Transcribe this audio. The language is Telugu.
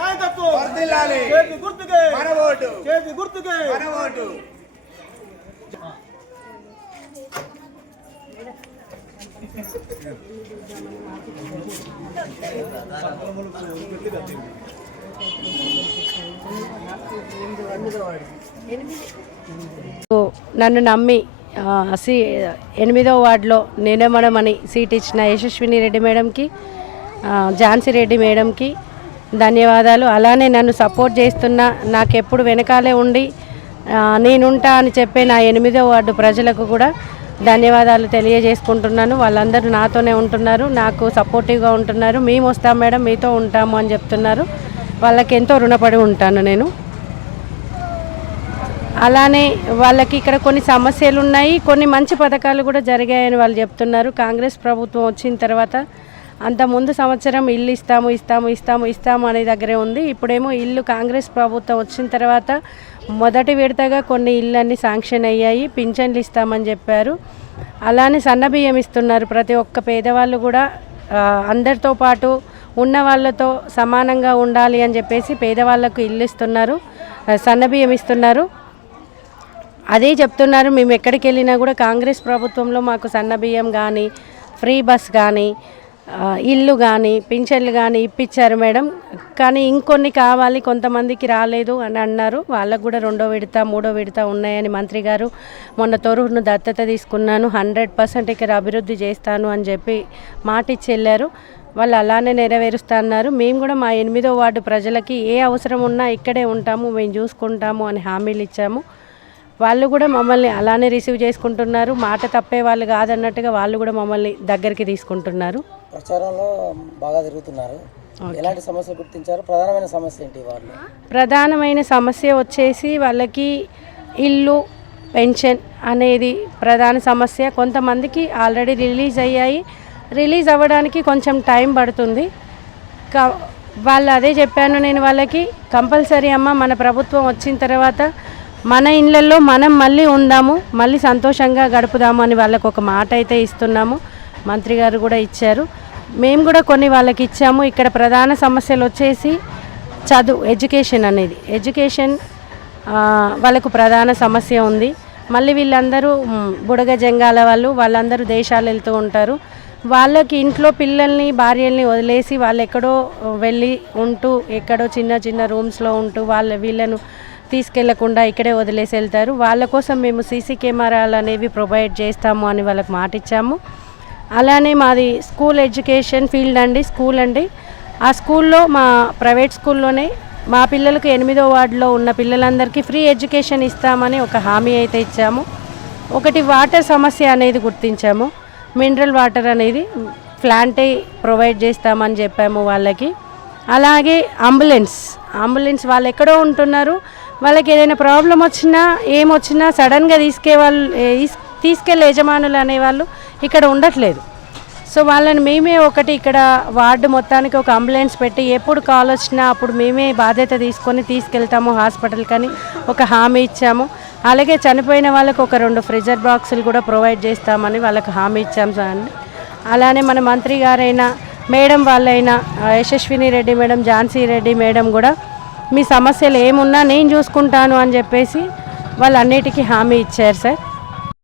నాయకత్వం చేతి గుర్తుకే మన ఓటు. నన్ను నమ్మి 8వ వార్డులో నిలబడమని సీట్ ఇచ్చిన యశస్విని రెడ్డి మేడంకి, ఝాన్సీ రెడ్డి మేడంకి ధన్యవాదాలు. అలానే నన్ను సపోర్ట్ చేస్తున్న, నాకెప్పుడు వెనకాలే ఉండి నేనుంటా అని చెప్పే నా 8వ వార్డు ప్రజలకు కూడా ధన్యవాదాలు తెలియజేసుకుంటున్నాను. వాళ్ళందరూ నాతోనే ఉంటున్నారు, నాకు సపోర్టివ్గా ఉంటున్నారు. మేము వస్తాం మేడం, మీతో ఉంటాము అని చెప్తున్నారు. వాళ్ళకి ఎంతో రుణపడి ఉంటాను నేను. అలానే వాళ్ళకి ఇక్కడ కొన్ని సమస్యలు ఉన్నాయి, కొన్ని మంచి పథకాలు కూడా జరిగాయని వాళ్ళు చెప్తున్నారు. కాంగ్రెస్ ప్రభుత్వం వచ్చిన తర్వాత అంత ముందు సంవత్సరం ఇల్లు ఇస్తాము అనే దగ్గరే ఉంది. ఇప్పుడేమో ఇల్లు కాంగ్రెస్ ప్రభుత్వం వచ్చిన తర్వాత మొదటి విడతగా కొన్ని ఇళ్ళన్నీ శాంక్షన్ అయ్యాయి, పింఛన్లు ఇస్తామని చెప్పారు. అలానే సన్నబియ్యం ఇస్తున్నారు. ప్రతి ఒక్క పేదవాళ్ళు కూడా అందరితో పాటు ఉన్న వాళ్ళతో సమానంగా ఉండాలి అని చెప్పేసి పేదవాళ్ళకు ఇల్లు ఇస్తున్నారు, సన్నబియ్యం ఇస్తున్నారు. అదే చెప్తున్నారు, మేము ఎక్కడికి వెళ్ళినా కూడా కాంగ్రెస్ ప్రభుత్వంలో మాకు సన్నబియ్యం కానీ, ఫ్రీ బస్ కానీ, ఇల్లు కానీ, పింఛన్లు కానీ ఇప్పించారు మేడం. కానీ ఇంకొన్ని కావాలి, కొంతమందికి రాలేదు అని అన్నారు. వాళ్ళకు కూడా 2వ విడత 3వ విడత ఉన్నాయని మంత్రి గారు మొన్న తొర్రూరును దత్తత తీసుకున్నాను, 100% ఇక్కడ అభివృద్ధి చేస్తాను అని చెప్పి మాట ఇచ్చి వెళ్ళారు. వాళ్ళు అలానే నెరవేరుస్తా అన్నారు. మేము కూడా మా 8వ వార్డు ప్రజలకి ఏ అవసరం ఉన్నా ఇక్కడే ఉంటాము, మేము చూసుకుంటాము అని హామీలు ఇచ్చాము. వాళ్ళు కూడా మమ్మల్ని అలానే రిసీవ్ చేసుకుంటున్నారు. మాట తప్పే వాళ్ళు కాదన్నట్టుగా వాళ్ళు కూడా మమ్మల్ని దగ్గరికి తీసుకుంటున్నారు. ప్రచారంలో బాగా తిరుగుతున్నారు. ఎలాంటి సమస్యలు గుర్తించారు? ప్రధానమైన సమస్య ఏంటి వాళ్ళు? ప్రధానమైన సమస్య వచ్చేసి వాళ్ళకి ఇల్లు, పెన్షన్ అనేది ప్రధాన సమస్య. కొంతమందికి ఆల్రెడీ రిలీజ్ అయ్యాయి, రిలీజ్ అవ్వడానికి కొంచెం టైం పడుతుంది. వాళ్ళు అదే చెప్పాను నేను వాళ్ళకి, కంపల్సరీ అమ్మ మన ప్రభుత్వం వచ్చిన తర్వాత మన ఇళ్ళల్లో మనం మళ్ళీ ఉందాము, మళ్ళీ సంతోషంగా గడుపుదాము అని వాళ్ళకు ఒక మాట అయితే ఇస్తున్నాము. మంత్రి గారు కూడా ఇచ్చారు, మేము కూడా కొన్ని వాళ్ళకి ఇచ్చాము. ఇక్కడ ప్రధాన సమస్యలు వచ్చేసి చదువు, ఎడ్యుకేషన్ వాళ్ళకు ప్రధాన సమస్య ఉంది. మళ్ళీ వీళ్ళందరూ బుడగ జంగాల వాళ్ళందరూ దేశాలు వెళ్తూ ఉంటారు. వాళ్ళకి ఇంట్లో పిల్లల్ని, భార్యల్ని వదిలేసి వాళ్ళు ఎక్కడో వెళ్ళి ఉంటూ, ఎక్కడో చిన్న రూమ్స్లో ఉంటూ వీళ్ళను తీసుకెళ్లకుండా ఇక్కడే వదిలేసి వెళ్తారు. వాళ్ళ కోసం మేము సీసీ కెమెరాలు అనేవి ప్రొవైడ్ చేస్తాము అని వాళ్ళకి మాట ఇచ్చాము. అలానే మాది స్కూల్ ఎడ్యుకేషన్ ఫీల్డ్ స్కూల్ అండి. ఆ స్కూల్లో మా ప్రైవేట్ స్కూల్లోనే మా పిల్లలకు 8వ వార్డులో ఉన్న పిల్లలందరికీ ఫ్రీ ఎడ్యుకేషన్ ఇస్తామని ఒక హామీ అయితే ఇచ్చాము. ఒకటి వాటర్ సమస్య అనేది గుర్తించాము, మినరల్ వాటర్ అనేది ప్లాంటే ప్రొవైడ్ చేస్తామని చెప్పాము వాళ్ళకి. అలాగే అంబులెన్స్ వాళ్ళు ఎక్కడో ఉంటున్నారు, వాళ్ళకి ఏదైనా ప్రాబ్లం వచ్చినా ఏమొచ్చినా సడన్గా తీసుకెళ్ళే యజమానులు అనేవాళ్ళు ఇక్కడ ఉండట్లేదు. సో వాళ్ళని మేమే ఒకటి ఇక్కడ వార్డు మొత్తానికి ఒక అంబులెన్స్ పెట్టి ఎప్పుడు కాల్ వచ్చినా అప్పుడు మేమే బాధ్యత తీసుకొని తీసుకెళ్తాము హాస్పిటల్ కానీ ఒక హామీ ఇచ్చాము. అలాగే చనిపోయిన వాళ్ళకు ఒక 2 ఫ్రిజర్ బాక్సులు కూడా ప్రొవైడ్ చేస్తామని వాళ్ళకి హామీ ఇచ్చాము అండి. అలానే మన మంత్రి గారైన మేడం వాళ్ళైనా యశస్విని రెడ్డి మేడం, ఝాన్సీ రెడ్డి మేడం కూడా మీ సమస్యలు ఏమున్నా నేను చూసుకుంటాను అని చెప్పేసి వాళ్ళు అన్నిటికీ హామీ ఇచ్చారు సార్.